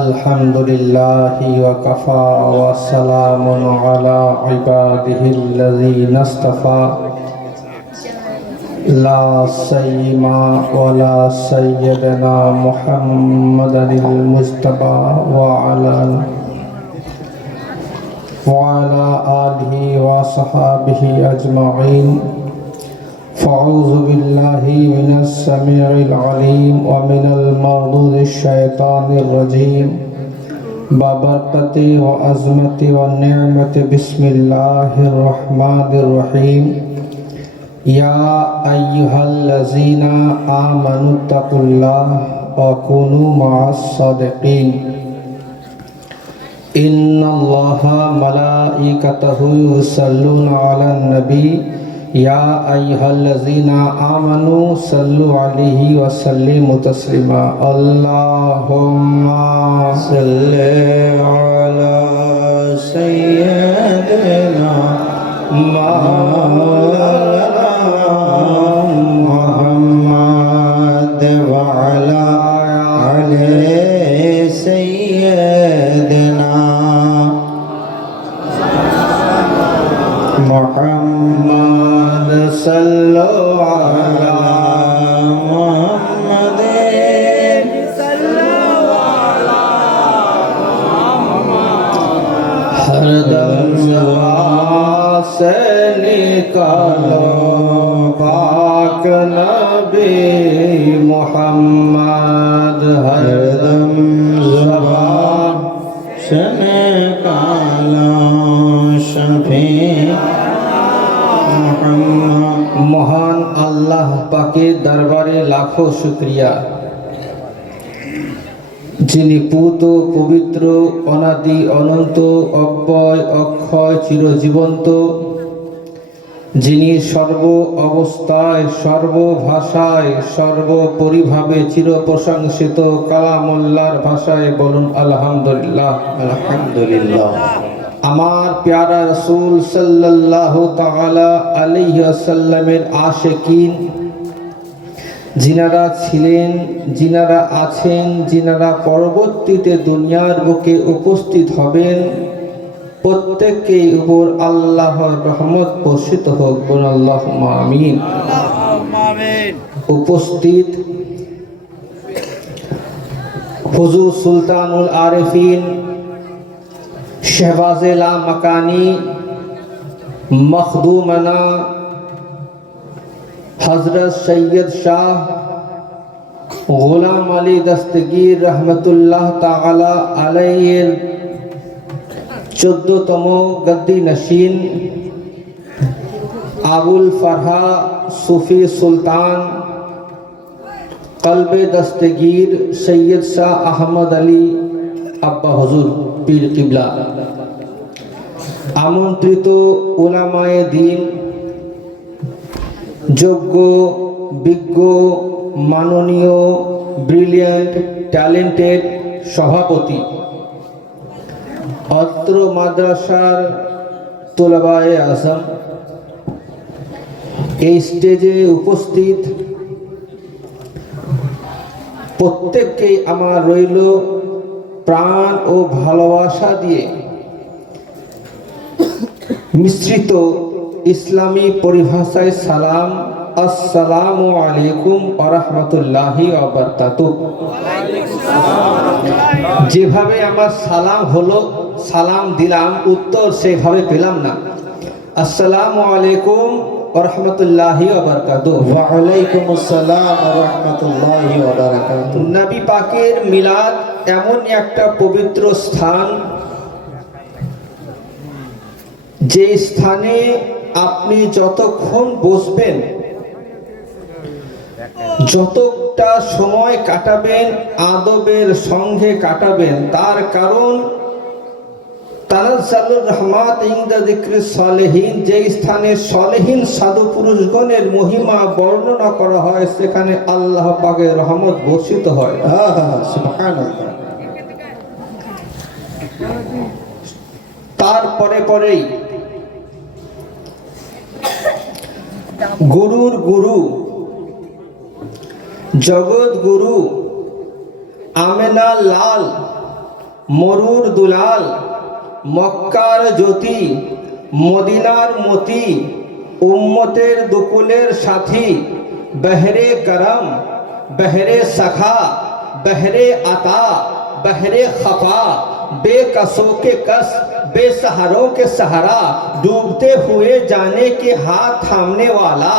আলহামদুলিল্লাহি ওয়া কাফা ওয়া সালামুন আলা ইবাদিহিল্লাযীনা ইসতাফা লা সাইয়্যিমা ওয়া লা সাইয়্যিদানা মুহাম্মাদানিল মুস্তাফা ওয়া আলা আলিহি ওয়া সাহবিহি আজমাইন। فأعوذ بالله من السميع العليم ومن المردود الشيطان الرجيم ببركة وعظمة والنعمة بسم الله الرحمن الرحيم يا أيها الذين آمنوا اتقوا الله وكونوا مع الصادقين إن الله ملائكته يصلون على النبي يا أيها الذين آمنوا صلوا عليه وسلموا تسليما اللهم صل على سيدنا مولانا محمد وعلى آله سيدنا محمد صلوا على محمد صلوا على محمد हरदम ज़बान से निकालो पाक नबी मोहम्मद हरदम ज़बान से निकालो शफी মহান আল্লাহ পাকের দরবারে লাখো শুকরিয়া, যিনি পূত পবিত্র অনাদি অনন্ত অব্যয় অক্ষয় চিরজীবন্ত, যিনি সর্ব অবস্থায় সর্বভাষায় সর্বপরিভাবে চিরপ্রশংসিত। কালামুল্লাহর ভাষায় বলুন আলহামদুলিল্লাহ। আলহামদুলিল্লাহ। আমার প্যারা রাসূল সাল্লাল্লাহু তাআলা আলাইহি ওয়াসাল্লামের আশিকিন, যিনারা ছিলেন, যিনারা আছেন, যিনারা পরবর্তীতে দুনিয়ার বুকে উপস্থিত হবেন, প্রত্যেকের উপর আল্লাহর রহমত বর্ষিত হোক। বলুন আল্লাহুম্মা আমিন। উপস্থিত হুজুর সুলতানুল আরিফিন शहबाज़े ला मकानी मखदूमना हज़रत सैयद शाह गुलाम अली दस्तगीर रहमतुल्लाह ताला अलैहिर 14तम गद्दी नशीन आबुल फरहा सूफी सुल्तान कल्बे दस्तगीर सैयद शाह अहमद अली আব্বা হুজুর পীর কিবলা, আমন্ত্রিত উলামায়ে দ্বীন, যোগ্য বিজ্ঞ মাননীয় ব্রিলিয়ান্ট ট্যালেন্টেড সভাপতি, অত্র মাদ্রাসার তোলাবায়ে আজম, এই স্টেজে উপস্থিত প্রত্যেককেই আমার রইল প্রাণ ও ভালোবাসা দিয়ে মিশ্রিত ইসলামী পরিভাষায় সালাম। আসসালামু আলাইকুম ওয়া রাহমাতুল্লাহি ওয়া বারাকাতুহু। যেভাবে আমার সালাম হলো, সালাম দিলাম, উত্তর সেভাবে পেলাম না। আসসালামু আলাইকুম ওয়া রাহমাতুল্লাহি ওয়া বারাকাতুহু। ওয়া আলাইকুম আসসালাম ওয়া রাহমাতুল্লাহি ওয়া বারাকাতুহু। নবী পাকের মিলাদ এমন একটা পবিত্র স্থান, যে স্থানে আপনি যতক্ষণ বসবেন, যতটা সময় কাটাবেন, আদবের সঙ্গে কাটাবেন। তার কারণ তানাজ্জালুর রহমাত ইনদা যিকরিস সালেহিন, যে স্থানে সালেহিন সাধু পুরুষগণের মহিমা বর্ণনা করা হয়, সেখানে আল্লাহ পাকের রহমত বর্ষিত হয়। সুবহানাল্লাহ। তারপরে পরেই গুরুর গুরু জগৎ গুরু আমেনা লাল মরুর দুলাল মক্কার জ্যোতি মদিনার মতি উম্মতের দুকুলের সাথী বহরে করম বহরে সখা बहरे अता बहरे खफा बेकसों के कस बेसहारों के सहारा डूबते हुए जाने के हाथ थामने वाला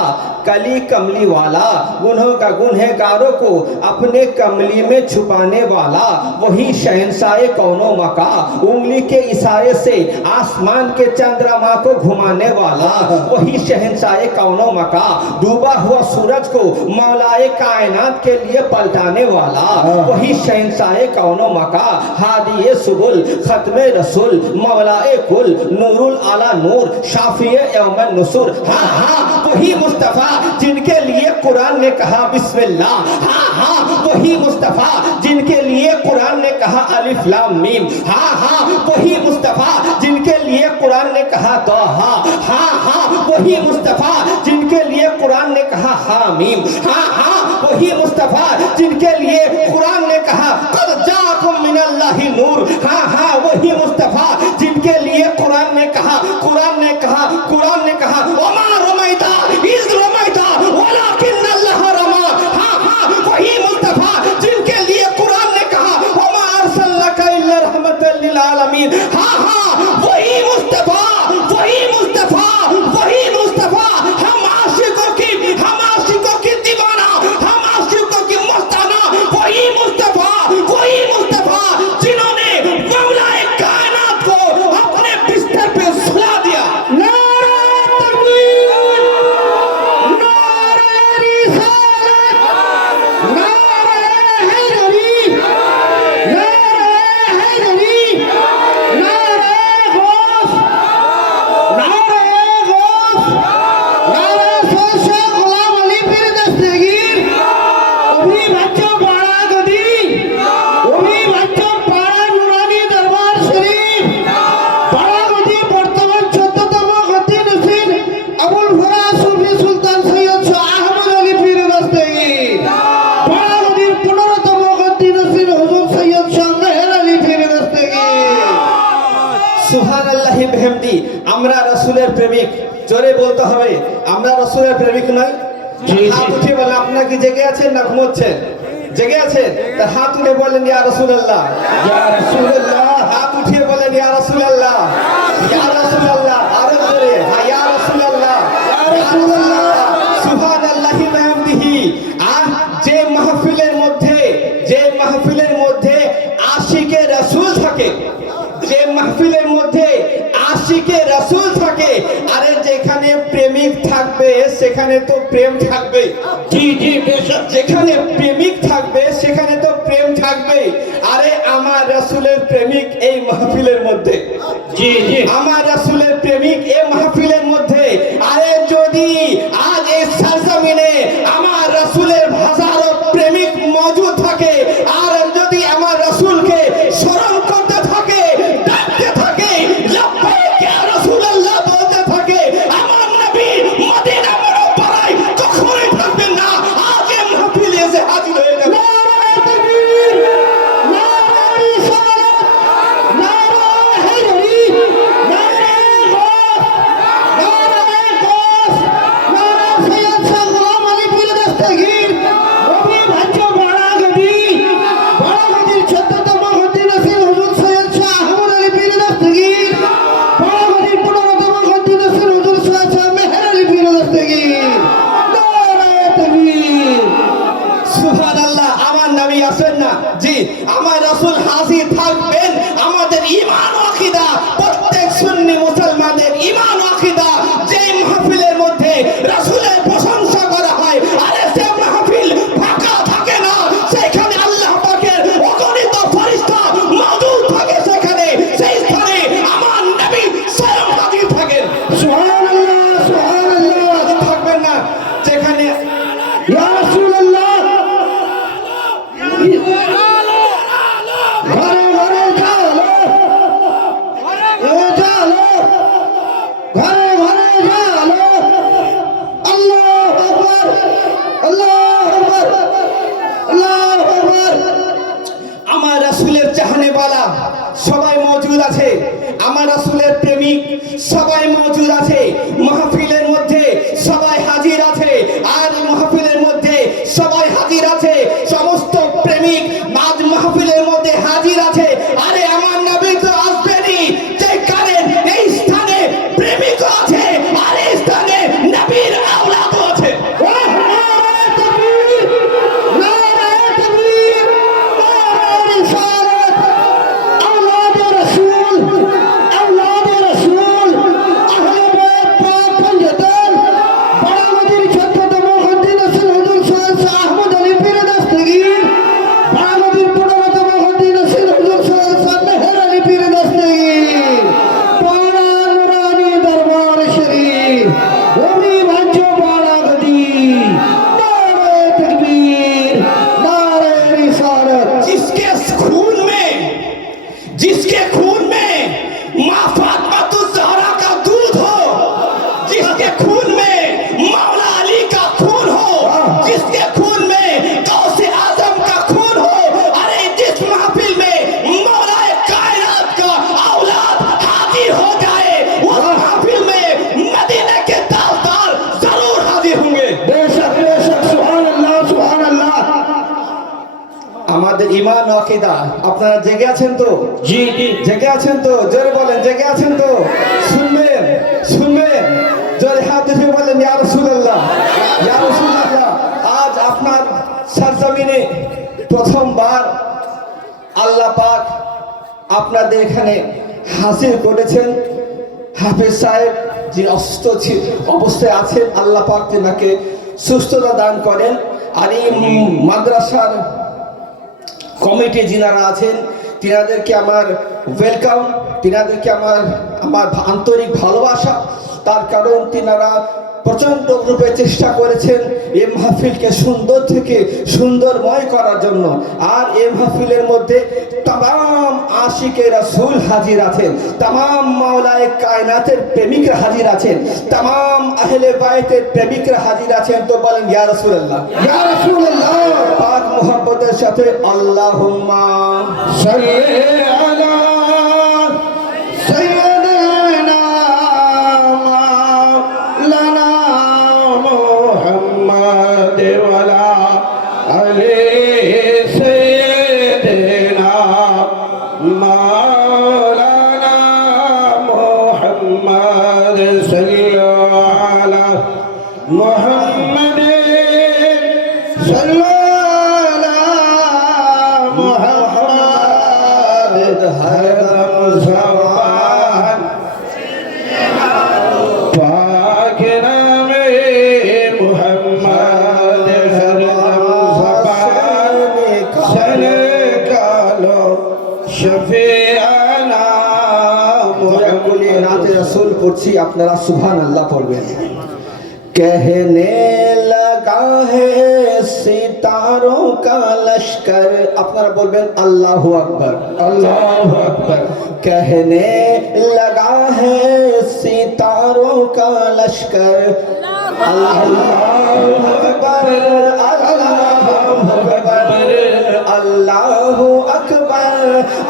कली कमली वाला गुनहों का गुनहगारों को अपने कमली में छुपाने वाला वही शहंशाह कौनो मका उंगली के इशारे से आसमान के चंद्रमा को घुमाने वाला वही शहंशाह कौनो मका डूबा हुआ सूरज को मौलाए कायनात के लिए पलटाने वाला वही शहंशाह कौनो मका हादी सुबुल खत्मे रसूल मौलाए कुल नूरुल आला नूर शाफिए यौमन नुसूर हाँ हाँ वही मुस्तफा जिनके लिए कुरान ने कहा बिस्मिल्लाह हाँ हाँ वही मुस्तफा जिनके लिए कुरान ने कहा अलिफ लाम मीम हाँ हाँ वही मुस्तफा जिनके लिए कुरान ने कहा तोहा हाँ हाँ वही मुस्तफा जिनके लिए कुरान ने कहा हामीम हाँ हाँ वही मुस्तफा जिनके लिए कुरान ने कहा कद जाकुम मिनल्लाहि नूर हाँ हाँ वही मुस्तफा जिनके लिए कुरान ने कहा वमा रमैता इज़ रमैता वलाकिन्नल्लाह रमा हाँ हाँ वही मुस्तफा जिनके लिए कुरान ने कहा वमा अरसलनाका इल्ला रहमतल लिल आलमीन हाँ हाँ वही मुस्तफा हम आशिकों की दीवाना हम आशिकों की मस्ताना वही मुस्तफा जिन्होंने मौलाए कायनात को अपने बिस्तर पे सुला दिया সুবহানাল্লাহি বিহামদি আমরা রাসূলের প্রেমিক জোরে বলতে হবে আমরা রাসূলের প্রেমিক নই হাত উঠে বলেন আপনারা কি জেগে আছেন না ঘুমোচ্ছেন জেগে আছেন তা হাত উঠে বলেন ইয়া রাসূলুল্লাহ হাত উঠিয়ে বলেন ইয়া রাসূলুল্লাহ আরো জোরে হ্যাঁ ইয়া রাসূলুল্লাহ সুবহানাল্লাহি বিহামদিহি আর যে মাহফিলের মধ্যে আশিকে রাসূল থাকে যে মাহফিলের মধ্যে আশিকে রাসূল থাকে আরে যেখানে প্রেমিক থাকবে সেখানে তো প্রেম থাকবে জি বেশক যেখানে প্রেমিক থাকবে সেখানে তো প্রেম থাকবে আরে আমার রাসূলের প্রেমিক এই মাহফিলের মধ্যে জি আমার রাসূলের প্রেমিক এই মাহফিলের মধ্যে আরে যদি আজ এই সরজমিনে আমার রাসূলের হাজারো প্রেমিক মওজুদ থাকে আর যদি আমার রাসূলকে স্মরণ করতে থাকে ডাকতে থাকে লব্বাইক ইয়া রাসূলুল্লাহ বলতে থাকে আমার নবী মদিনা মুনাওয়ারায় কখনোই থাকবেন না আজ এই মাহফিলে এসে হাজির হয়ে যাবে নারায়ে তাকবীর নারায়ে রিসালাত নারায়ে হায়দারি নারায়ে গাউস নারায়ে সৈয়দ শাহ গোলাম আলী পীর দস্তগীর নবী ভাজ্য বড়া গদির 14তম গদি নসির হুজুর সৈয়দ শাহ আহমদ আলী পীর দস্তগীর বড়া গদির 15তম গদি নসির হুজুর সৈয়দ শাহ মেহের আলী পীর দস্তগীর নারায়ে তাকবীর সুবহানাল্লাহ আমার নবী আছেন না জি আমার রাসূল হাজির থাকবেন আমাদের ঈমান ও আকীদা প্রত্যেক সুন্নি মুসলমানের ঈমান ও আকীদা যে মাহফিলের মধ্যে রাসূলের প্রশংসা করা হয় আরে সে মাহফিল ফাঁকা থাকে না সেখানে আল্লাহ পাকের অগণিত ফেরেশতা মওজুদ থাকে সেখানে সেই স্থানে আমার নবী স্বয়ং হাজির থাকেন সুবহানাল্লাহ থাকবেন না যেখানে ইয়া রাসূলুল্লাহ ঘরে ঘরে চলো ঘরে ঘরে চলো আল্লাহু আকবার আমার রাসূলের প্রেমিক সবাই মজুদ আছে, মাহফিলের মধ্যে সবাই হাজির আছে, আর মাহফিলের মধ্যে সবাই হাজির আছে, সমস্ত প্রেমিক আজ মাহফিলের মধ্যে হাজির আছে। আরে আমার নবী তো আসবেনই, যে কারণে এই স্থানে প্রেমিক আছে, আর এই স্থানে নবীর আওলাদ আছে। जिसके खून में माँ फातिमा ज़हरा का दूध हो, जिसके खून में मौला अली का खून हो, जिसके खून में गौसे आजम का खून हो, अरे जिस महफिल में मौला कायनात का औलाद हाजिर हो जाए, उस महफिल में मदीने के ताजदार जरूर हाजिर होंगे। बेशक बेशक, सुभान अल्लाह सुभान अल्लाह। আমাদের ঈমান ও আকীদা, আপনারা জেগে আছেন তো? জি জি, জেগে আছেন তো? জোরে বলেন, জেগে আছেন তো? শুনবেন শুনবেন, জোরে হাত উঠিয়ে বলেন ইয়া রাসূলুল্লাহ, ইয়া রাসূলুল্লাহ। আজ আপনার সরজমিনে প্রথমবার আল্লাহ পাক আপনাদের এখানে হাজির করেছেন। হাফেজ সাহেব যে অসুস্থ অবস্থায় আছেন, আল্লাহ পাক তেনাকে সুস্থতা দান করেন। আর এই মাদ্রাসার কমিটি যিনারা আছেন, তিনাদেরকে আমার ওয়েলকাম, তিনাদেরকে আমার আন্তরিক ভালোবাসা। তার কারণ তিনারা প্রচণ্ড রূপে চেষ্টা করেছেন এই মাহফিলকে সুন্দর থেকে সুন্দরময় করার জন্য। আর এই মাহফিলের মধ্যে তাম আশিকে রাসূল হাজির আছেন, তাম মাওলায়ে কায়নাতের প্রেমিকরা হাজির আছেন, তাম আহলে বাইতের প্রেমিকরা হাজির আছেন। তো বলেন ইয়া রাসূলুল্লাহ, ইয়া রাসূলুল্লাহ। পাক মুহাব্বতের সাথে আল্লাহুম্মা সাল্লি আলা সাইয়্যিদিনা মাওলানা মুহাম্মাদ ওয়ালা আলি সাইয়্যিদিনা মাওলানা মুহাম্মাদ সাল্লাল্লাহু আলা মুহাম্মাদ সাল্লাল্লাহু পড়ছি, আপনারা সুবহানাল্লাহ পড়বেন। कहने लगा है सितारों का लश्कर, আপনারা বলবেন আল্লাহু আকবার, আল্লাহু আকবার। कहने लगा है सितारों का लश्कर, अल्लाहु अकबर अल्लाहु अकबर अल्लाहु अकबर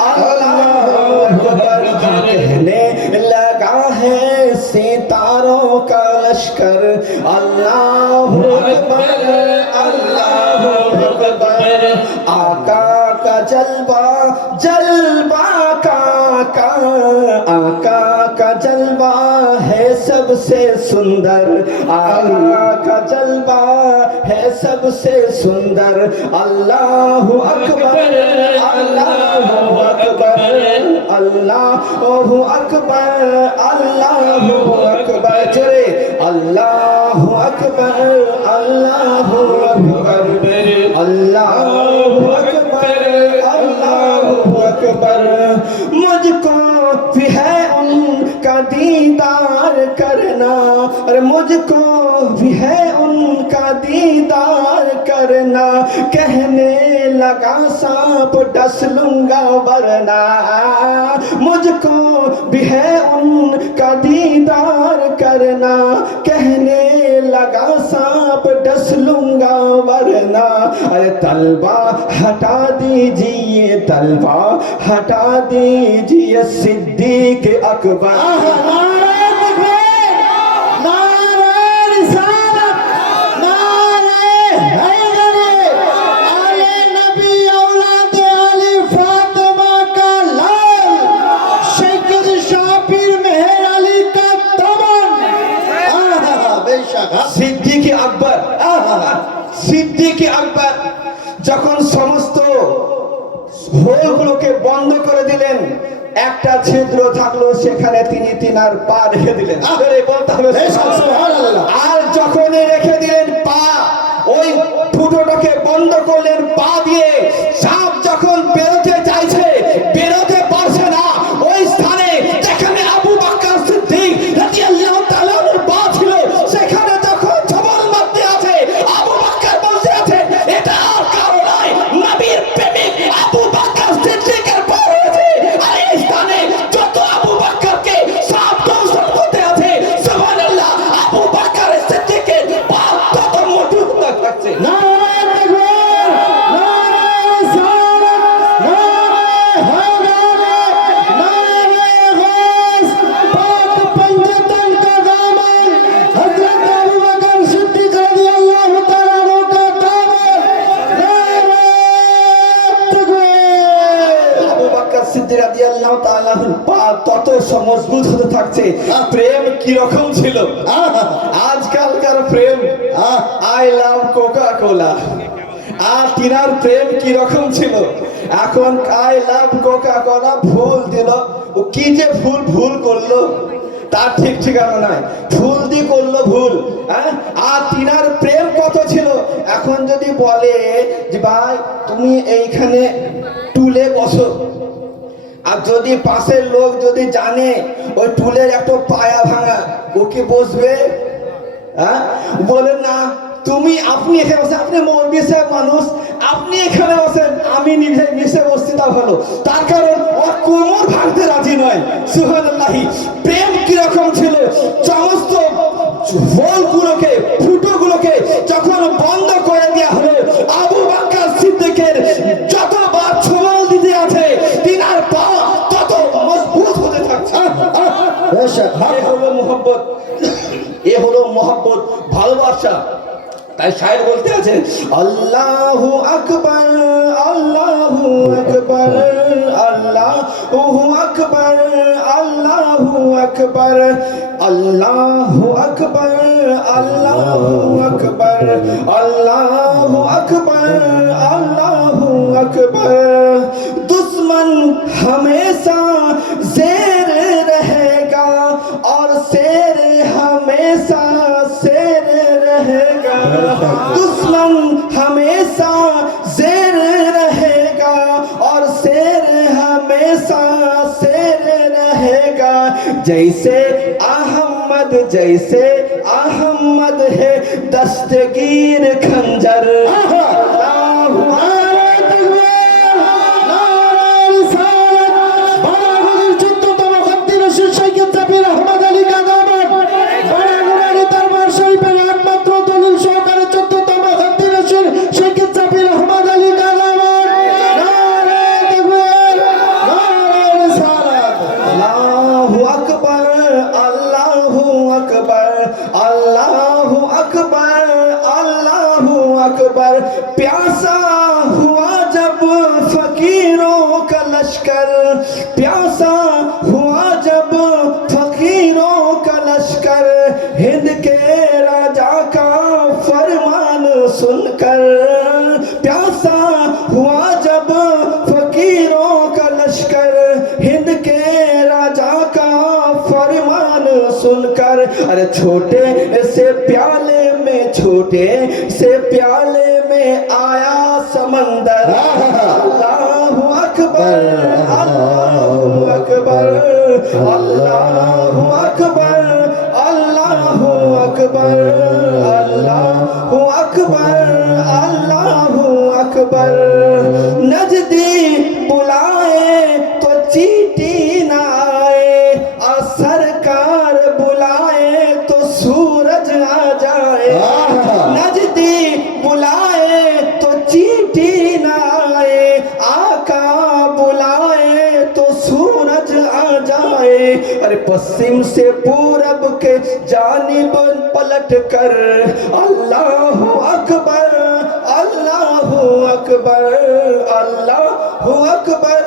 अल्लाहु अकबर। कहने लगा है सितारों का लश्कर, अल्लाहु अकबर अल्लाहु अकबर। आका का जलवा जलवा का आका का जलवा है सबसे सुंदर, आका का जलवा है सबसे सुंदर। अल्लाहु अकबर अल्लाहु अकबर अल्लाहु अकबर अल्लाहु अकबर। चले अल्लाहु अकबर अल्लाहु अकबर अल्लाहु अकबर अल्लाहु अकबर। मुझको भी है उनका दीदार करना, अरे मुझको भी है उनका दीदार करना। कहने लगा सांप डस लूंगा वरना, मुझको भी है उनका दीदार करना। कहने लगा सांप डस लूंगा वरना, अरे तलवा हटा दीजिए, तलवा हटा दीजिए सिद्दीक अकबर। সিদ্দিক আকবর, সিদ্দিক আকবর যখন সমস্ত হোলগুলোকে বন্ধ করে দিলেন, একটা ছিদ্র থাকলো সেখানে তিনি তিনার পা রেখে দিলেন। বলতে হবে আর যখনই রেখে দিলেন পা, ওই ফুটোটাকে বন্ধ করলেন পা দিয়ে। সাপ যখন বেরোতে চাইছে, বেরোতে পারছে না, ওই স্থানে যেখানে আবু বকর সিদ্দিক রাদিয়াল্লাহু তাআলা এর পা ছিল, সেখানে যখন ছবল মারতে আছে, আবু বকর বলতে আছে এটা আর কারো নয়, নবীর প্রেমিক আবু বকর সিদ্দিকের পা রয়েছে। আর এই স্থানে যত আবু বকরকে সাপ দংশন করতে আছে, সুবহানাল্লাহ, আবু বকর সিদ্দিকের পা তত মজবুত থাকছে। তত মজবুত হতে থাকছে। প্রেম কি রকম ছিল আজকালকার প্রেম, আই লাভ কোকা কোলা। আর তিনার প্রেম কি রকম ছিল, এখন আই লাভ কোকা কোলা ভুল দিল, ও কি যে ভুল করলো তার ঠিক ঠিকানা নাই, ভুল দি করলো ভুল। আর তিনার প্রেম কত ছিল, এখন যদি বলে যে ভাই তুমি এইখানে টুলে বসো, আর যদি পাশের লোক যদি জানে ওই টুলের একটা পায়া ভাঙা, ও কি বসবে? বলে না, আপনি এখানে বসেন, আপনি মৌলবি সাহেব মানুষ, আপনি এখানে বসেন, আমি নিচে বসছি তা ভালো। তার কারণ ও কোমর ভাঙতে রাজি নয়। সুবহানাল্লাহ, প্রেম কিরকম ছিল, সমস্ত হোলগুলোকে, ফুটোগুলোকে যখন বন্ধ করে দেওয়া হলো, আবু বকর সিদ্দিকের যতবার ছবল দিতে আছে, তিনার পা তত মজবুত হতে থাকছে। এ হলো মোহব্বত, এ হলো মোহব্বত, ভালোবাসা। তাই শায়ের বলতে আছেন, আল্লাহু আকবার, আল্লাহু আকবার, আল্লাহু আকবার, আল্লাহু আকবার, আল্লাহু আকবার, আল্লাহু আকবার, আল্লাহু আকবার, আল্লাহু আকবার। दुश्मन हमेशा शेर रहेगा और शेर हमेशा शेर रहेगा। दुश्मन हमेशा शेर रहेगा और शेर हमेशा शेर रहेगा। जैसे अहमद है दस्तगीर खंजर। प्यासा हुआ जब फकीरों का लश्कर, प्यासा हुआ जब फकीरों का लश्कर, हिंद के राजा का फरमान सुनकर। प्यासा हुआ जब फकीरों का लश्कर, हिंद के राजा का फरमान सुनकर। अरे छोटे से प्याले में आया समंदर। अल्लाहु अकबर, अल्लाहु अकबर, अल्लाहु अकबर, अल्लाहु अकबर, अल्लाहु अकबर, अल्लाहु अकबर। नजदी बुलाए तो चीटी न आए, और सरकार बुलाए तो सूरज आ जाए। नजदी बुलाए पश्चिम से पूरब के जानिब पलट कर अल्लाहु अकबर अल्लाहु अकबर अल्लाहु अकबर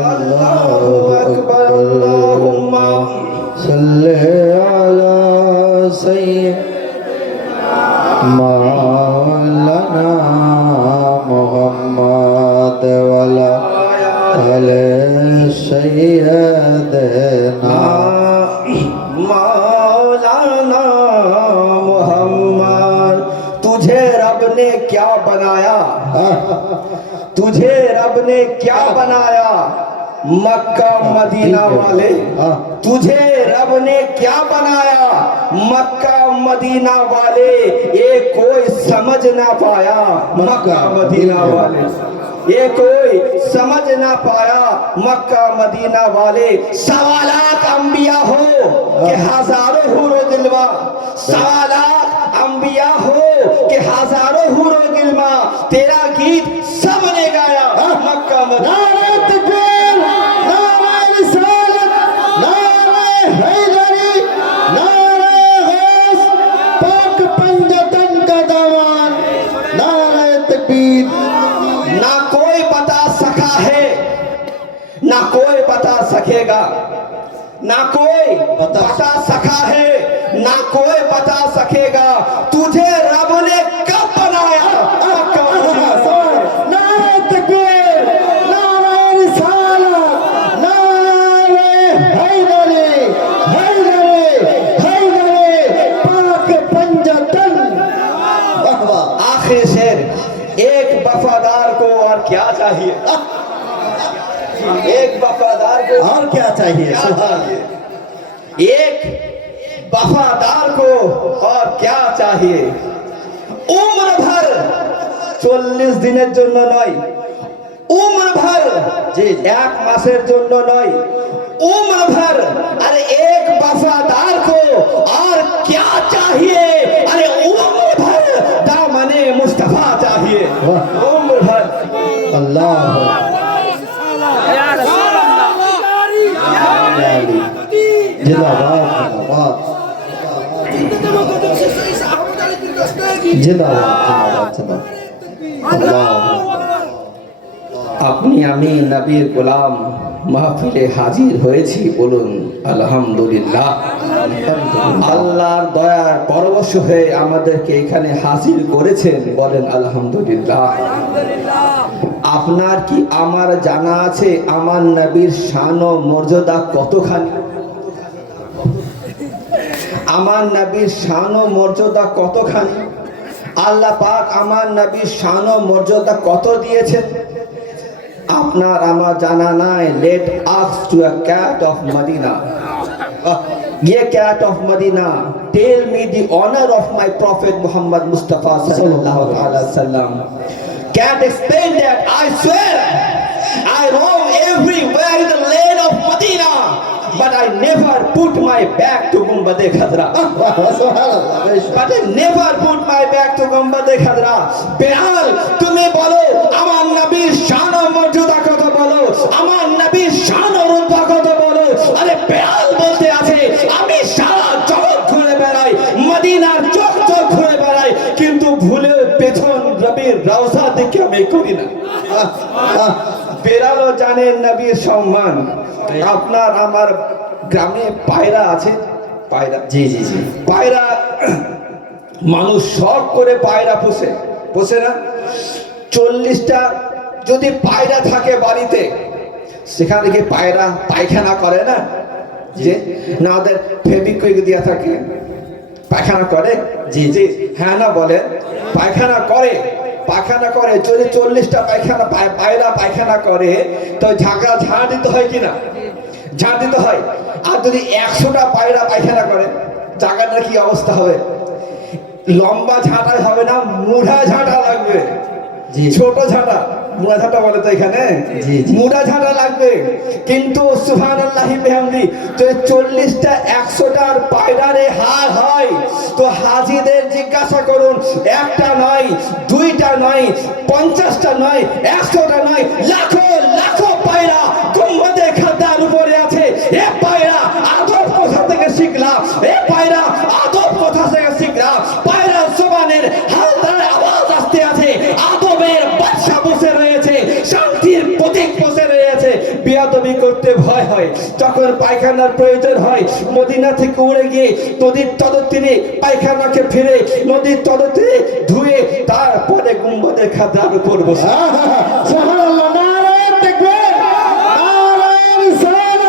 अल्लाहु अकबर अल्लाहुम्मा सल्ले अला सय्यिदना मौलाना मुहम्मद वला आले सय्यिदना मौलाना मोहम्मद। तुझे रब ने क्या बनाया, तुझे रब ने क्या बनाया मक्का मदीना वाले, तुझे रब ने क्या बनाया मक्का मदीना वाले, ये कोई समझ ना पाया मक्का मदीना वाले, ये कोई समझ ना पाया मक्का मदीना वाले। सवालात अंबिया हो कि हजारों हुरो दिलवा, सवालात अंबिया हो कि हजारों हुरो दिलवा, तेरा गीत सबने गाया मक्का मदीना। ना कोई बता सका है, ना कोई बता सकेगा, ना कोई बता सका है, ना कोई बता सकेगा तुझे रब ने कब बनाया। आखिर शेर, एक वफादार को और क्या चाहिए, एक वफादार को और क्या चाहिए? एक वफादार को और क्या चाहिए। उम्र भर 40 দিনের জন্য নয়, उम्र भर जी एक মাসের জন্য নয়, उम्र भर। अरे एक वफादार को और क्या चाहिए, अरे उम्र भर दामने मुस्तफा चाहिए, उम्र भर। अल्लाह जिंदाबाद जिंदाबाद जिंदाबाद। আপনি আমি নবীর গোলাম মাহফিলে হাজির হয়েছি, বলুন আলহামদুলিল্লাহ। আল্লাহর দয়ার পরবশ হয়ে আমাদেরকে এখানে হাজির করেছেন, বলেন আলহামদুলিল্লাহ। আপনার কি আমার জানা আছে আমার নবীর শান ও মর্যাদা কতখানি, আমার নবীর শান ও মর্যাদা কতখানি, আল্লাহ পাক আমার নবীর শান ও মর্যাদা কত দিয়েছেন আপনার আমার জানা নাই। Let ask to a cat of Madina, ये cat of Medina, tell me the honor of my prophet Muhammad Mustafa sallallahu alaihi wasallam. Cat explained that I swear I roam everywhere in the land of Medina, but I never put my back to Gumbad-e Khadra. But I never put my back to Gumbad-e Khadra. Bilal, তুমি বলো আমার নবীর শান ও মর্যাদা কত, বলো আমার নবীর শান ও রুতবা কত, বলো। আরে বেলাল বলতে আছে আমি সারা জগৎ ঘুরে বেড়াই, মদিনার চোখ চোখ ঘুরে বেড়াই, কিন্তু ভুলে পেছন নবীর রওজা দেখে আমি করি না। বেলালও জানেন নবীর সম্মান। আপনার আমার গ্রামে পায়রা আছে, পায়রা, জি জি জি, পায়রা মানুষ শখ করে পায়রা পোষে, পোষে না? 40টা যদি পায়রা থাকে বাড়িতে, সেখানে কি পায়রা পায়খানা করে না? যে না ওদের ফেবিকুইক দেওয়া থাকে, পায়খানা করে? জি জি হ্যাঁ না বলেন, পায়খানা করে, পায়খানা করে। যদি 40টা পায়খানা পায়রা পায়খানা করে তো ঝাঁকা ঝাড় দিতে হয় কিনা? ঝাড় দিতে হয়। আর যদি 100টা পায়রা পায়খানা করে, জায়গাটার কি অবস্থা হবে? লম্বা ঝাঁটাই হবে না, মুড়া ঝাঁটা লাগবে। ছোট ঝাঁটা, মুড়া ঝাঁটা বলে তো এখানে, মুড়া ঝাঁটা লাগবে। কিন্তু সুবহানাল্লাহি বিহামদি, যদি 40টা 100টার পায়রারে হার হয় তো হাজিদের জিজ্ঞাসা করুন, একটা নয়, দুইটা নয়, 50টা নয়, 100টা নয়, লাখো লাখো পায়রা গুম্বাদে খাদ্দার উপরে আছে। এ পায়রা আদর করতে ভয় হয়, যখন পায়খানার প্রয়োজন হয় মদিনা থেকে উড়ে গিয়ে নদীর তলতীরে পায়খানাকে ফিরে নদীর তলতীরে ধুয়ে তারপরে গুম্বদের খাদার উপর বসে। সুবহানাল্লাহ, নারায়ে তাকবীর, নারায়ে রিসালাত,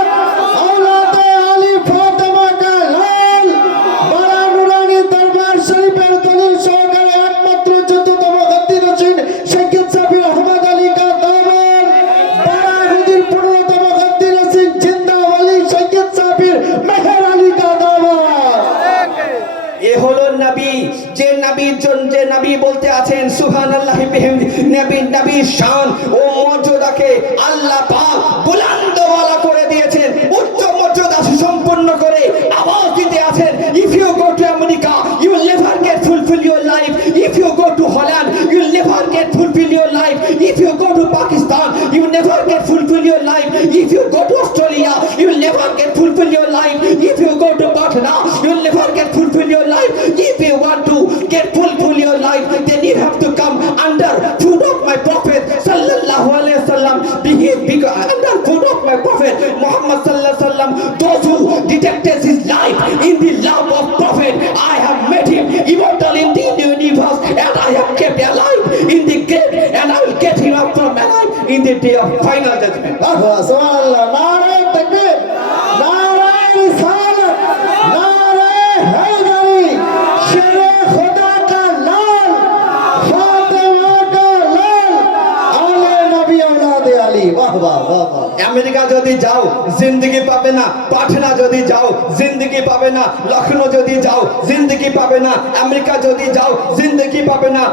আওলাদে আলী ফাতেমা কা লাল, বড় নুরানি দরবার শরীফের দলিল সহকারে একমাত্র 14তম গদ্দি রশিদ শহীদ সাফি আহমদ আলী কা দামন, বারাগুদির 15তম গদ্দি রশিদ জিন্দা ওয়ালি শহীদ সাফির মেহের আলী কা দামন। এ হলো নবী, যে নবীর জন্য যে নবী বলতে আছেন সুবহানাল্লাহি বিহামদি, নবীর শান ও মর্যাদাকে আল্লাহ পাক বুলন্দওয়ালা করে দিয়েছেন, উচ্চ মর্যাদা সুসম্পন্ন করে আওয়াজ দিতে আছেন। If you go to America you will never get fulfil your life, if you go to Holland you will never get fulfil your life, if you go to Pakistan you will never get fulfil your life, if you go to Australia you will never get fulfil your life, if you go to Patna you will never get fulfill your life. If you want to get fulfill your life, then you have to come under foot of my prophet sallallahu alaihi wasallam, under foot of my prophet Muhammad sallallahu alaihi wasallam. Those who detected his life in the love of prophet, I have made him immortal in the universe, and I have kept alive in the grave, and I will get him up from alive in the day of final judgment. সুবহানাল্লাহ, নারায়ে তাকবীর, নারায়ে রিসালাত, নারায়ে হায়দারি, শেরে খোদা কা লাল, ফাতেমা কা লাল, আলে নবী আওলাদে আলী। বাহ বাহ বাহ বাহ। আমেরিকা যদি যাও জিন্দগি পাবে না, পাটনা যদি যাও জিন্দগি পাবে না, লখনৌ যদি যাও জিন্দগি পাবে না, আমেরিকা যদি যাও জিন্দগি পাবে না,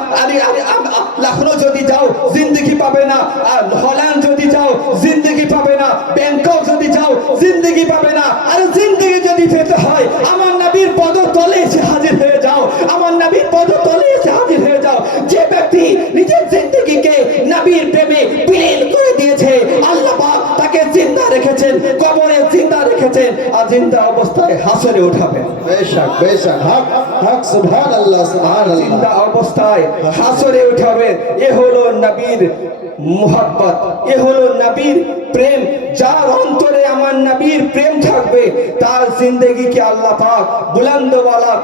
লখনৌ যদি যাও জিন্দগি পাবে না, আর হল্যান্ড যদি যাও জিন্দগি পাবে না, ব্যাংকক যদি যাও জিন্দগি পাবে না। আর জিন্দগি যদি পেতে হয় আমার নবীর পদতলে এসে হাজির হয়ে যাও, আমার নবীর পদতলে এসে হাজির হয়ে যাও। যে ব্যক্তি নিজের জিন্দগিকে নবীর প্রেমে বিলীন করে দিয়েছে, আল্লাহ পাক তাকে জিন্দা রেখেছেন, কবরে জিন্দা রেখেছেন, আর জিন্দা অবস্থায় হাসরে উঠাবেন। বেশক বেশক, হক হক, সুবহানাল্লাহ সুবহানাল্লাহ। জিন্দা অবস্থায় হাসরে উঠাবেন। এ হলো নবীর মুহাব্বত, এ হলো নবীর প্রেম। যার অন্তরে আমার নবীর প্রেম থাকবে তার জিন্দগিকে আল্লাহ পাক বুলন্দওয়ালা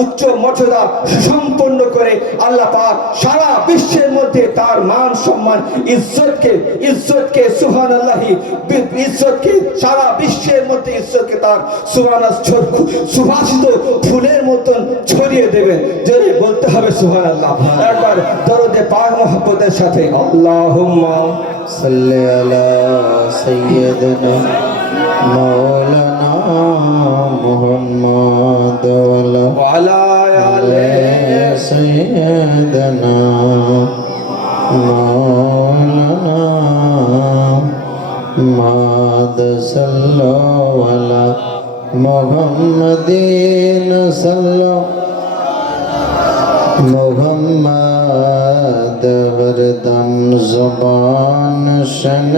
উচ্চ মর্যাদা সম্পন্ন করে আল্লাহ পাক সারা বিশ্বের মধ্যে তার মান সম্মান ইজ্জতকে সুবহানাল্লাহি ইজ্জতকে সারা বিশ্বের মধ্যে ইজ্জতকে তার সুভাষিত ফুলের মতন ছড়িয়ে দেবেন। যদি বলতে হবে সুবহানাল্লাহ, একবার দরুদে পাক মুহাব্বতের সাথে আল্লাহুম্মা সাল্লি আলা সাইয়্যিদিনা মাওলানা মুহাম্মদ ওয়া আলা আলা আলি সাইয়্যিদিনা মাওলানা মাদ সাল্লাল্লাহু আলা মুহাম্মাদিন সাল্লাল্লাহু মুহাম্মদ হরদম জবান शन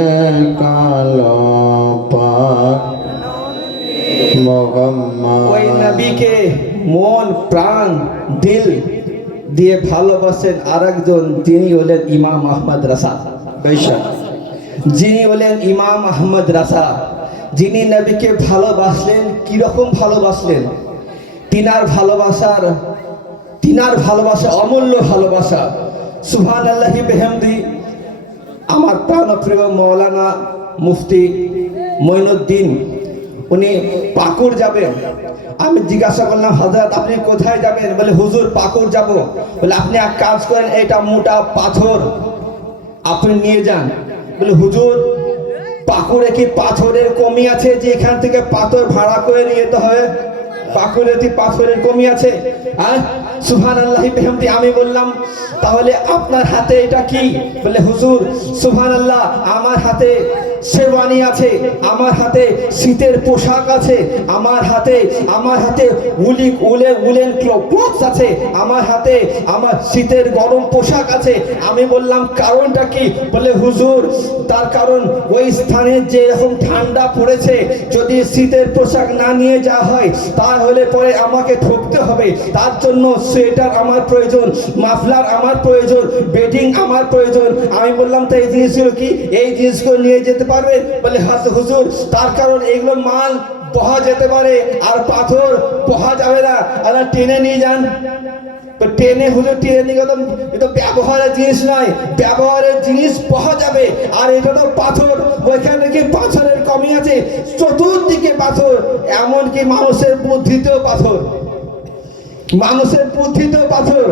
কালো পাক মুহাম্মদ। ওই নবীকে মন প্রাণ দিল দিয়ে ভালোবাসেন আরেকজন, যিনি হলেন ইমাম আহমদ রাসা। বেশক, যিনি হলেন ইমাম আহমদ রাসা, যিনি নবীকে ভালোবাসলেন। কিরকম ভালোবাসলেন? তিনার ভালোবাসা অমূল্য ভালোবাসা। সুবহানাল্লাহি বিহামদি। আমার প্রাণপ্রিয় মৌলানা মুফতি মঈনুদ্দিন উনি পাকুড় যাবেন। আমি জিজ্ঞাসা করলাম, হযরত আপনি কোথায় যাবেন? বলে হুজুর পাকুড় যাব। বলে আপনি এক কাজ করেন, এটা মোটা পাথর আপনি নিয়ে যান। বলে হুজুর পাকুড়ে কি পাথরের কমি আছে যে এখান থেকে পাথর ভাড়া করে নিয়ে যেতে হবে? পাকুড়ে কি পাথরের কমি আছে? সুবহানাল্লাহি বিহামদি। আমি বললাম তাহলে আপনার হাতে এটা কি? বলে হুজুর সুবহানাল্লাহ আমার হাতে শেরওয়ানি আছে, আমার হাতে শীতের পোশাক আছে, আমার হাতে উলেন ক্লথস আছে, আমার হাতে আমার শীতের গরম পোশাক আছে। আমি বললাম কারণটা কি? বলে হুজুর তার কারণ ওই স্থানে যে এরকম ঠান্ডা পড়েছে, যদি শীতের পোশাক না নিয়ে যাওয়া হয় তাহলে পরে আমাকে ঠকতে হবে, তার জন্য সোয়েটার আমার প্রয়োজন, মাফলার আমার প্রয়োজন, বেডিং আমার প্রয়োজন। আমি বললাম তো এই জিনিসগুলো কি, এই জিনিসগুলো নিয়ে যেতে পারবে? বলে হ্যাঁ হুজুর, তার কারণ এইগুলো মাল বহা যেতে পারে আর পাথর বহা যাবে না, আর টেনে নিয়ে যান। তো টেনে হুজুর টেনে নিয়ে গেলাম, এটা ব্যবহারের জিনিস নয়, ব্যবহারের জিনিস বহা যাবে। আর এটা তো পাথর, ওইখানে কি পাথরের কমি আছে? চতুর্দিকে পাথর, এমনকি মানুষের বুদ্ধিতেও পাথর, মানুষের বুদ্ধিতেও পাথর।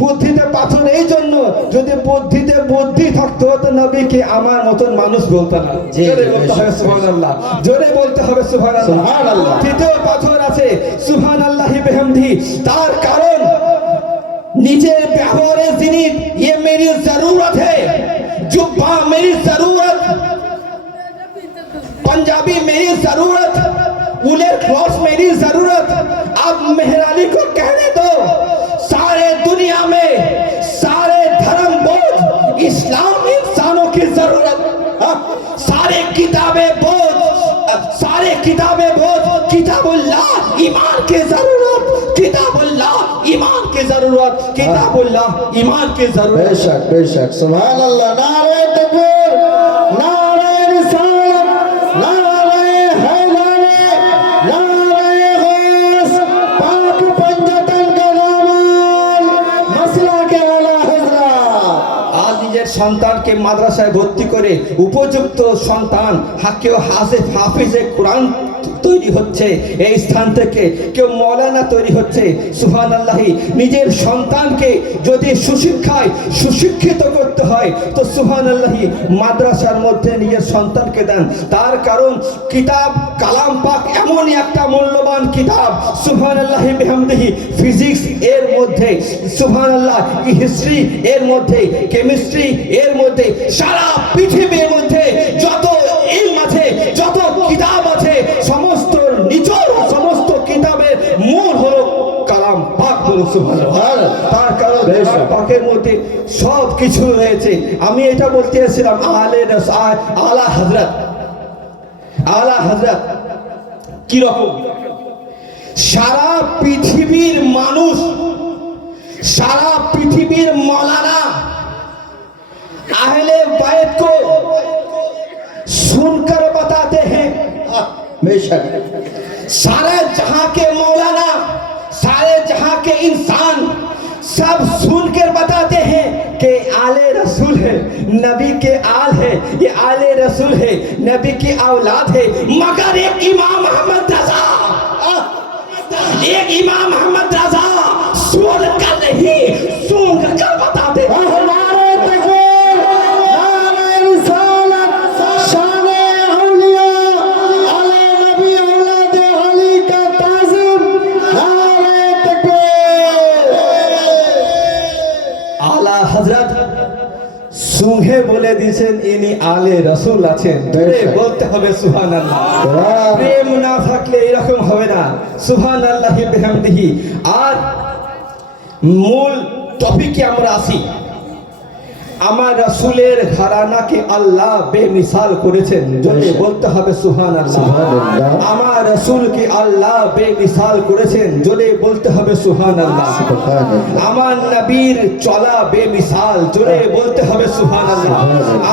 বুদ্ধিতে পাথর এই জন্য, যদি বুদ্ধিতে বুদ্ধি থাকতো তো নবীকে আমার মতন মানুষ বলতো না। জি, জোরে বলতে হবে সুবহানাল্লাহ, জোরে বলতে হবে সুবহানাল্লাহ। সুবহানাল্লাহ। বুদ্ধিতেও পাথর আছে, সুবহানাল্লাহি বিহামদি। তার কারণ নিজের ব্যবহারের জিনিস, ये मेरी जरूरत है, जुब्बा मेरी जरूरत, पंजाबी मेरी जरूरत, उलेर क्लॉथ मेरी जरूरत। अब मेहराली को कहने दो, सारे दुनिया में सारे धर्म बोझ, इस्लाम इंसानों की जरूरत, सारे किताबें बोझ, सारे किताबें बोझ, किताबुल्लाह ईमान की जरूरत, किताबुल्लाह ईमान की जरूरत, किताबुल्लाह ईमान की जरूरत। बेशक बेशक, सुभान अल्लाह। नारे तकबीर, नारे रिसालत, नारे हैदरी, नारे गौस, पाक पंजतन का दामन, मसला के आला हजरत। আজ নিজের সন্তানকে মাদ্রাসায় ভর্তি করে উপযুক্ত সন্তান কেউ হাফিজে কোরআন তৈরি হচ্ছে, এই স্থান থেকে কেউ মৌলানা তৈরি হচ্ছে। সুবহানাল্লাহি, নিজের সন্তানকে যদি সুশিক্ষায় সুশিক্ষিত করতে হয় তো সুবহানাল্লাহি মাদ্রাসার মধ্যে নিজের সন্তানকে দেন। তার কারণ কিতাব কালাম পাক এমনই একটা মূল্যবান কিতাব, সুবহানাল্লাহি বিহামদিহি। ফিজিক্স এর মধ্যে, সুবহানাল্লাহ, হিস্ট্রি এর মধ্যে, কেমিস্ট্রি এর মধ্যে, সারা পৃথিবীর মধ্যে যত ইলম আছে, যত কিতাব আছে, সমস্ত নিচর সমস্ত কিতাবের মূল হলো কালাম পাক, হলো সুবহানাল্লাহ। তার কারণ কালাম পাকের মধ্যে সব কিছু রয়েছে। আমি এটা বলতে এসেছিলাম, আলা হযরত, আলা হযরত কি রকম? সারা পৃথিবীর মানুষ, সারা পৃথিবীর মৌলানা अहले बैत को सुनकर बताते हैं, बेशक सारे जहां के मौलाना, सारे जहां के इंसान सब सुनकर बताते हैं कि आले रसूल है, नबी के आल है, ये आले रसूल है, नबी की औलाद है। मगर एक इमाम मोहम्मद रजा, एक इमाम मोहम्मद रजा सुन कर नहीं, सुन कर बताते हैं। नारे तकबीर, नारे रिसालत, शाने औलिया, आले नबी औलादे अली का ताज़ीम। नारे तकबीर। আলা হযরত সুহে বলে দিয়েছেন ইনি আলে রাসূল আছেন। জোরে বলতে হবে সুবহানাল্লাহ। সুবহান। প্রেম না থাকলে এরকম হবে না। সুবহানাল্লাহি বিহামদিহি। আর মূল টপিকে আমরা আসি। আমার রাসূলের ঘরানাকে আল্লাহ বেমিসাল করেছেন। জোরে বলতে হবে সুবহানাল্লাহ। সুবহানাল্লাহ। আমার রাসূলকে আল্লাহ বেমিসাল করেছেন। জোরে বলতে হবে সুবহানাল্লাহ। সুবহানাল্লাহ। আমার নবীর চলা বেমিসাল, জোরে বলতে হবে সুবহানাল্লাহ।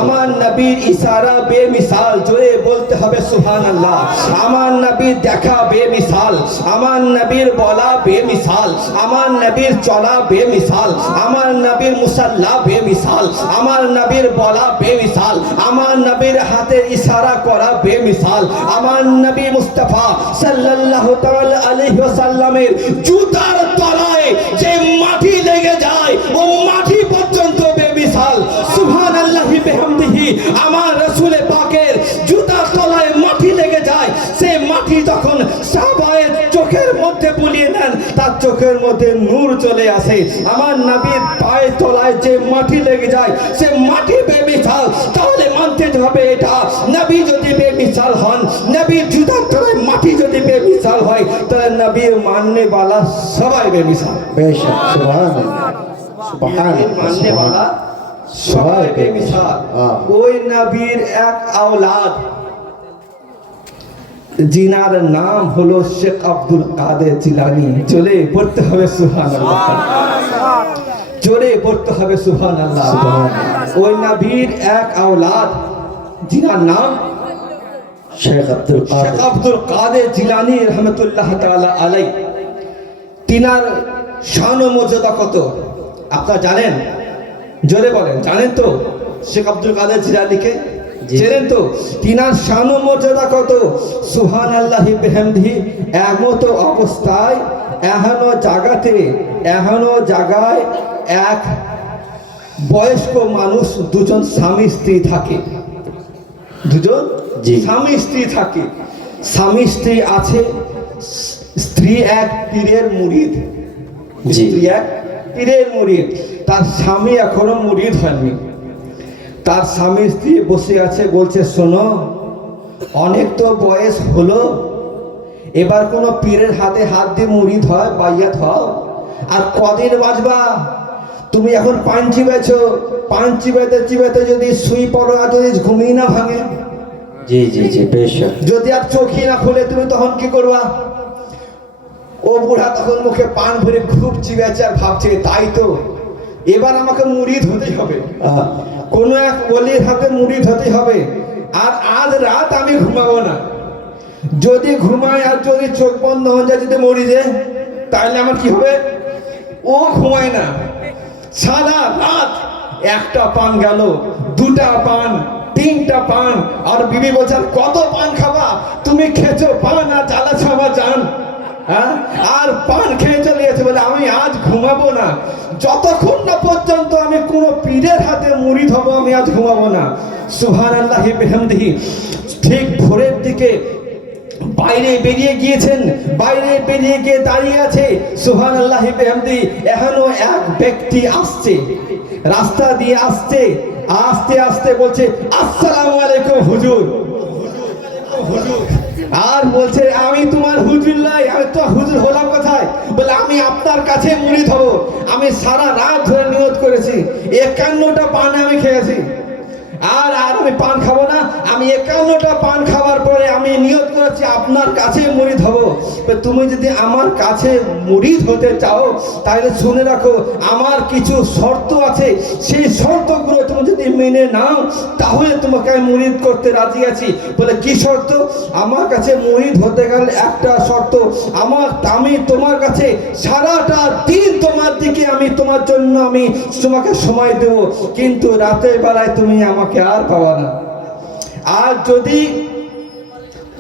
আমার নবীর ইশারা বেমিসাল, জোরে বলতে হবে সুবহানাল্লাহ। আমার নবীর দেখা বেমিসাল, আমার নবীর বলা বেমিসাল, আমার নবীর চলা বেমিসাল, আমার নবীর মুসাল্লা বেমিসাল, আমার নবীর বলা বেমিসাল, আমার নবীর হাতের ইশারা করা বেমিসাল, আমার নবী মুস্তাফা সাল্লাল্লাহু তাআলা আলাইহি ওয়াসাল্লামের জুতার তলায় যে মাটি লেগে যায় ও মাটি পর্যন্ত বেমিসাল। সুবহানাল্লাহি বিহামদিহি। আমার রাসূল পাকের জুতার তলায় মাটি লেগে যায়, সে মাটি যখন সাহাবায়ে চোখের মধ্যে বুলিয়ে নেন তার চোখের মধ্যে নূর চলে আসে। আমার নবীর পায়ের তলায় যে মাটি লেগে যায় সে মাটি বেমিসাল। তাহলে মানতে হবে এটা নবী যদি বেমিসাল হন, নবীর জুতার তলায় মাটি যদি বেমিসাল হয়, তাহলে নবীর মাননে वाला সবাই বেমিসাল। बेशक, सुभान নবীর মাননে वाला সবাই বেমিসাল। ওই নবীর এক আওলাদ জিনার নাম হলো শেখ আব্দুল কাদের জিলানী। চলে পড়তে হবে সুবহানাল্লাহ, জোরে পড়তে হবে সুবহানাল্লাহ। ওই নবীর এক আওলাদ জিনার নাম শেখ আব্দুল কাদের জিলানী রহমতুল্লাহ তাআলা আলাইহি। তিনার শান ও মর্যাদা কত আপনারা জানেন? জোরে বলেন, জানেন তো? শেখ আব্দুল কাদের জিলানীকে জানেন তো? তিনার শান ও মর্যাদা কত? সুবহানাল্লাহি বিহামদিহি। এমত অবস্থায় এখনো জায়গায় এক বয়স্ক মানুষ, দুজন স্বামী স্ত্রী থাকে, দুজন স্বামী স্ত্রী থাকে। স্বামী স্ত্রী আছে, স্ত্রী এক পীরের মুরিদ, স্ত্রী এক পীরের মুরিদ, তার স্বামী এখনো মুরিদ হয়নি। তার স্বামী স্ত্রী বসে আছে, বলছে শোনো, অনেক তো বয়স হলো, এবার কোনো পীরের হাতে হাত দিয়ে মুরিদ হয়, বাইয়াত হও। আর কদিন বাঁচবা? তুমি এখন পান চিবাইছো, পান চিবাইতে যদি শুই পড়ো আর যদি ঘুমিয়ে না ভাঙে, যদি আর চোখই না খুলে, তুমি তখন কি করবা? ও বুড়া তখন মুখে পান ভরে খুব চিবাইছে আর ভাবছে, তাই তো এবার আমাকে মুরিদ হতেই হবে, কোনো এক ওলির হাতে মুরিদ হতেই হবে। আর আজ রাত আমি ঘুমাবো না, যদি ঘুমায় আর যদি চোখ বন্ধ হয়ে যায়, যদি মরি যায়, তাহলে আমার কি হবে? ও ঘুমায় না, সারা রাত একটা পান গেল, দুটা পান, তিনটা পান, আর বিবি বলছে কত পান খাবা? তুমি খেয়েছো পান আর জ্বালাছো আমার জান, হ্যাঁ? আর পান খেয়ে চলে গেছে বলে আমি আজ ঘুমাবো না, যতক্ষণ না পর্যন্ত আমি কোনো পীরের হাতে মুরিদ হব, আমি আজ ঘুমাবো না। সুবহানাল্লাহি বিহামদিহি। ঠিক ভোরের দিকে বাইরে বেরিয়ে গিয়েছেন, বাইরে বেরিয়ে গিয়ে দাঁড়িয়ে আছে, সুবহানাল্লাহি বিহামদিহি। এখনো এক ব্যক্তি আসছে, রাস্তা দিয়ে আসছে, আস্তে আস্তে বলছে আসসালামু আলাইকুম হুজুর। আর বলছে আমি তোমার হুজুর নই, আমি তো হুজুর হলাম কোথায়? বলে আমি আপনার কাছে মুরিদ হব, আমি সারা রাত ধরে নিয়ত করেছি, 51টা পান আমি খেয়েছি, আর আমি পান খাবো না। আমি 51টা পান খাওয়ার পরে আমি নিয়ত করেছি আপনার কাছে মুরিদ হব। তুমি যদি আমার কাছে মুরিদ হতে চাও তাহলে শুনে রাখো, আমার কিছু শর্ত আছে, সেই শর্তগুলো তুমি যদি মেনে নাও তাহলে তোমাকে আমি মুরিদ করতে রাজি আছি। বলে কি শর্ত? আমার কাছে মুরিদ হতে গেলে একটা শর্ত, আমি তোমার কাছে সারাটা দিন তোমার দিকে আমি তোমার জন্য আমি তোমাকে সময় দেব, কিন্তু রাতের বেলায় তুমি আমাকে আর পাবা না। আর যদি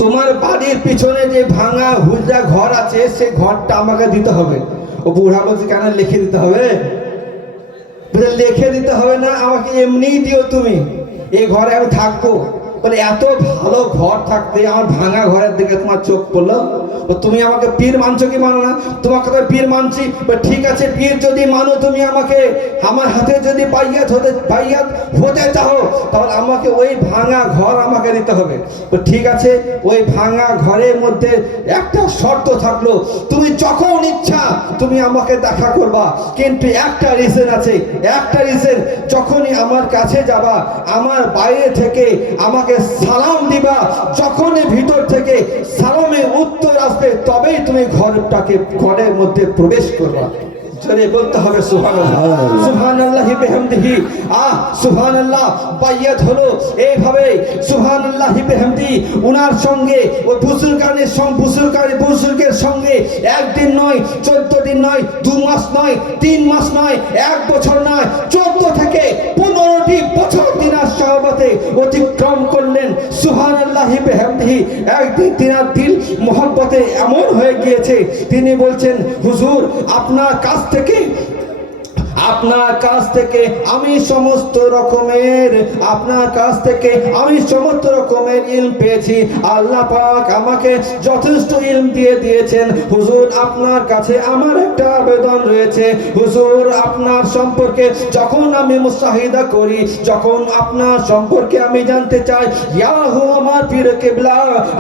তোমার বাড়ির পিছনে যে ভাঙা হুজরা ঘর আছে, সে ঘরটা আমাকে দিতে হবে। ও বুড়া বলছে কেন লিখে দিতে হবে? লিখে দিতে হবে না, আমাকে এমনিই দিও, তুমি এই ঘরে আমি থাকবো। বলে এত ভালো ঘর থাকতে আমার ভাঙা ঘরের দিকে তোমার চোখ পড়লো? তুমি আমাকে পীর মানছো কি মানো না? তোমাকে তো পীর মানছি। ঠিক আছে, পীর যদি মানো, তুমি আমাকে আমার হাতে যদি বাইয়াত হতে চাও তাহলে আমাকে ওই ভাঙা ঘর আমাকে দিতে হবে। ঠিক আছে, ওই ভাঙা ঘরের মধ্যে একটা শর্ত থাকলো, তুমি যখন ইচ্ছা তুমি আমাকে দেখা করবা, কিন্তু একটা রিজন আছে, একটা রিজন, যখনই আমার কাছে যাবা আমার বাইরে থেকে আমাকে সালাম দিবা, যখনই ভিতর থেকে সালামের উত্তর আসবে তবেই তুমি ঘরের মধ্যে প্রবেশ করবা। জোরে বলতে হবে সুবহানাল্লাহ, সুবহানাল্লাহি বিহামদিহি। সুবহানাল্লাহ, বাইয়াত হলো এইভাবে সুবহানাল্লাহি বিহামদিহি। উনার সঙ্গে ওই বুজুর্গের সঙ্গে একদিন নয়, 14 দিন নয়, 2 মাস নয়, 3 মাস নয়, 1 বছর নয়, 14 থেকে 15টি বছর তিনার সাহাবাতে অতিক্রম করলেন। সুবহানাল্লাহি বিহামদিহি। একদিন তিনার দিল মোহাব্বতে এমন হয়ে গিয়েছে, তিনি বলছেন হুজুর আপনার কাছ থেকে আমি সমস্ত রকমের ইলম পেয়েছি। আল্লাহ পাক আমাকে যথেষ্ট ইলম দিয়েছেন। হুজুর আপনার কাছে আমার একটা আবেদন রয়েছে। হুজুর আপনার সম্পর্কে যখন আমি মুশাহিদা করি, যখন আপনার সম্পর্কে আমি জানতে চাই, ইয়াহু আমার পীর কিবলা,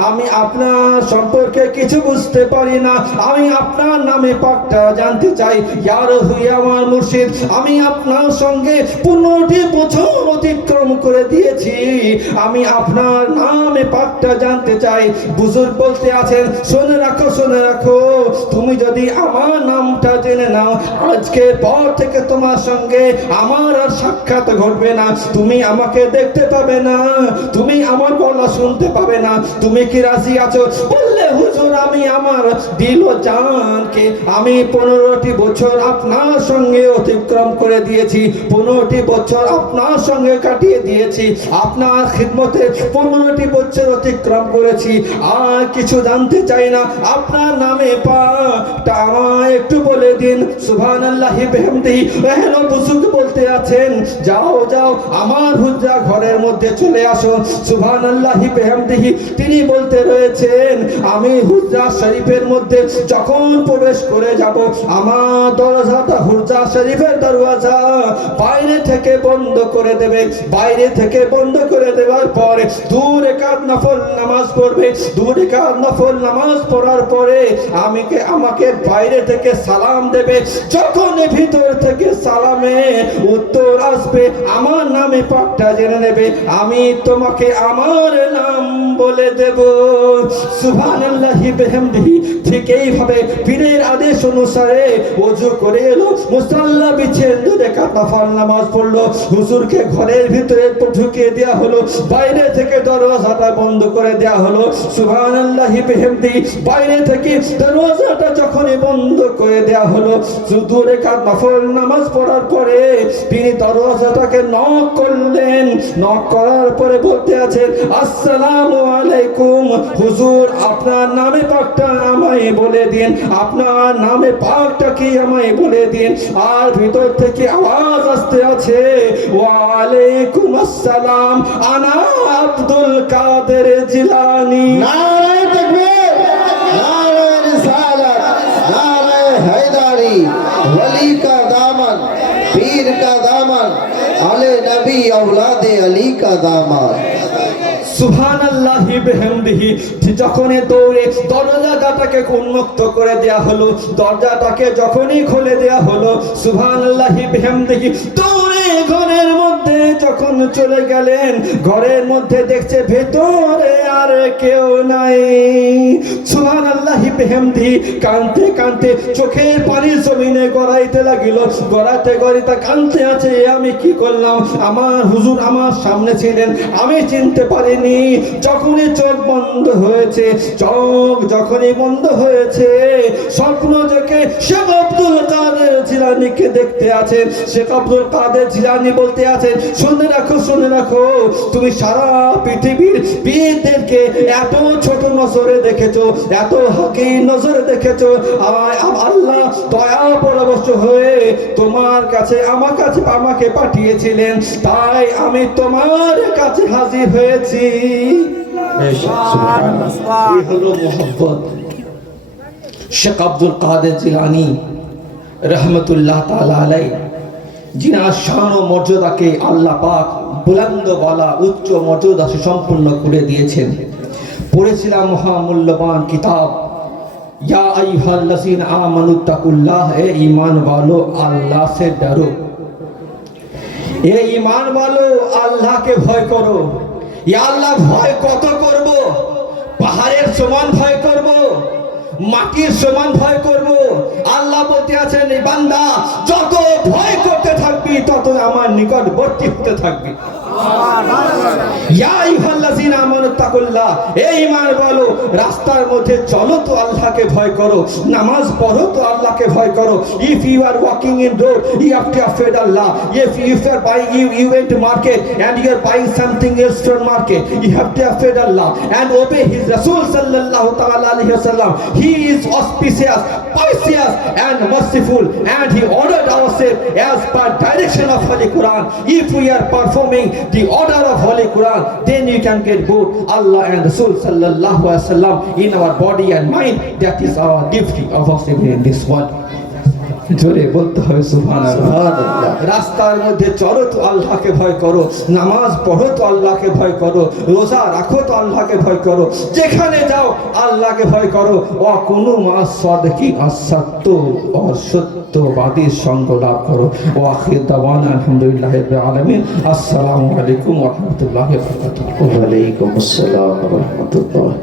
আমি আপনার সম্পর্কে কিছু বুঝতে পারি না, আমি আপনার নামে পাকটা জানতে চাই। ইয়া রাসূল আমার মুর্শিদ, আমি আপনার সঙ্গে 15টি বছর অতিক্রম করে দিয়েছি, আমি আপনার নামে পাকটা জানতে চাই। বুজুর্গ বলতে আছেন, শুনে রাখো, শুনে রাখো, তুমি যদি আমার নামটা জেনে নাও, আজকের পর থেকে তোমার সঙ্গে আমার আর সাক্ষাৎ ঘটবে না, তুমি আমাকে দেখতে পাবে না, তুমি আমার গলা শুনতে পাবে না। তুমি কি রাজি আছো? বললে, হুজুর আমি আমার দিল ও জানকে আমি 15টি বছর আপনার সঙ্গে অতিক্রম করে দিয়েছি, 15টি বছর আপনার সঙ্গে কাটিয়ে দিয়েছি, আপনার খিদমতে 15টি বছর অতিক্রম করেছি, আর কিছু জানতে চাই না। আপনার নামে পাকটা আমায় একটু বলে দিন। সুবহানাল্লাহি বিহামদিহি। এহেন বুজুর্গ বলতে আছেন, যাও যাও আমার হুজরা ঘরের মধ্যে চলে আসো। সুবহানাল্লাহি বিহামদিহি। তিনি বলতে রয়েছেন, আমি হুজরা শরীফের মধ্যে যখন প্রবেশ করে যাব, আমার দরজাটা হুজরা শরীফের দরওয়াজা বাইরে থেকে বন্ধ করে দেবে। বাইরে থেকে বন্ধ করে দেওয়ার পরে 2 রাকাত নফল নামাজ পড়বে। 2 রাকাত নফল নামাজ পড়ার পরে আমাকে বাইরে থেকে সালাম দেবে। যখন ভিতর থেকে সালামে উত্তর আসবে, আমার নামে পাকটা জেনে নেবে, আমি তোমাকে আমার নাম বলে দেব। সুবহানাল্লাহি বিহামদিহি। ঠিক এইভাবে পীরের আদেশ অনুসারে ওযু করে এলো, মুসাল্লা বিছিয়ে 2 রাকাত নফল নামাজ পড়লো। হুজুরকে ঘরের ভিতরে ঢুকিয়ে দেওয়া হলো, বাইরে থেকে দরজাটা বন্ধ করে দেওয়া হলো। সুবহানাল্লাহি বিহামদিহি। বাইরে থেকে দরজাটা যখনই বন্ধ করে দেওয়া হলো, 2 রাকাত নফল নামাজ পড়ার পরে তিনি দরজাটাকে নক করলেন। নক করার পরে বলতে আছেন, আসসালামু আলাইকুম হুজুর, আপনার নামে পাকটা আমায় বলে দিন, আপনার নামে পাকটা কি আমায় বলে দিন। আর ভিতর থেকে আওয়াজ আসতে আছে, ওয়া আলাইকুম আসসালাম, আনা আব্দুল কাদের জিলানী। নারায়ে তাকবীর, নারায়ে रिसालत, नाराए हैदारी, वली का दामन, पीर का दामन, आले नबी औलादे अली का दामन। সুবহানাল্লাহি বিহামদিহি। যখনই দৌড়ে দরজাটাকে উন্মুক্ত করে দেয়া হলো, দরজাটাকে যখনই খুলে দেয়া হলো, সুবহানাল্লাহি বিহামদিহি, দৌড়ে ঘরের মধ্যে যখন চলে গেলেন, ঘরের মধ্যে দেখছে ভেতরে আর কেউ নাই। সুবহানাল্লাহি বিহামদিহি। কাঁদতে কাঁদতে চোখের পানি জমিনে গড়াইতে লাগিল, গড়াতে গড়াইতে কাঁদতে আছে, আমি কি করলাম, আমার হুজুর আমার সামনে ছিলেন, আমি চিনতে পারিনি। যখনই চোখ বন্ধ হয়েছে, চোখ যখনই বন্ধ হয়েছে, স্বপ্ন দেখে শেখ আব্দুল কাদের জিলানীকে দেখতে আছেন। শেখ আব্দুল কাদের জিলানী বলতে আছেন, শুনে রাখো, শুনে রাখো, তুমি সারা পৃথিবীর পীরদেরকে এত ছোট নজরে দেখেছো, এত হাকির নজরে দেখেছো, আল্লাহ দয়া পরবশ হয়ে তোমার কাছে আমাকে পাঠিয়েছিলেন, তাই আমি তোমার কাছে হাজির হয়েছি। এই হলো মোহাম্মদ শেখ আব্দুল কাদের জিলানী রহমতুল্লাহ তাআলা আলাইহি, जिनार शान और मर्यादा के आल्लाह पाक बुलंद वाला उच्च मर्यादा से सम्पूर्ण करे दिएছেন। পড়েছিলাম মহামূল্যবান কিতাব या अय्युहल्लज़ीना आमनुत्तकुल्लाह, ए ईमान वालो अल्लाह से डरो, ए ईमान वालो अल्लाह के भय करो। या अल्लाह भय कत करब, पहाड़ेर समान भय करब, মাটির সমান ভয় করব। আল্লাহ বলতে আছেন, এই বান্দা যত ভয় করতে থাকবি তত আমার নিকটবর্তী হতে থাকবি। ইয়া আইয়ুহাল্লাযীনা আমানুত্তাকুল্লাহ, এই ঈমান বলো, রাস্তার মধ্যে চলো তো আল্লাহকে ভয় করো, নামাজ পড়ো তো আল্লাহকে ভয় করো। If you are walking in road, you have to fear Allah. If you are buying, you went to market and you are buying something else from market, you have to fear Allah and obey his Rasul sallallahu ta'ala alaihi wasallam. He is auspicious, pious and merciful, and he ordered ourselves as per direction of Holy Quran. If we are performing the order of Holy Quran, then you can get both Allah and Rasul sallallahu alaihi wasallam in our body and mind. That is our duty of us in this world. জোরে বলতে হবে সুবহানাল্লাহ। সুবহানাল্লাহ। রাস্তার মধ্যে চলো তো আল্লাহকে ভয় করো, নামাজ পড়ো তো আল্লাহকে ভয় করো, রোজা রাখো তো আল্লাহকে ভয় করো, যেখানে যাও আল্লাহকে ভয় করো। ও কোনো মাস সাদকি আসত্য ও সত্যবাদীর সঙ্গ লাভ করো। ও আখির দাওয়ানা আলহামদুলিল্লাহি রাব্বিল আলামিন। আসসালামু আলাইকুম ওয়া রাহমাতুল্লাহি ওয়া বারাকাতুহু। ওয়া আলাইকুম আসসালাম ওয়া রাহমাতুল্লাহ।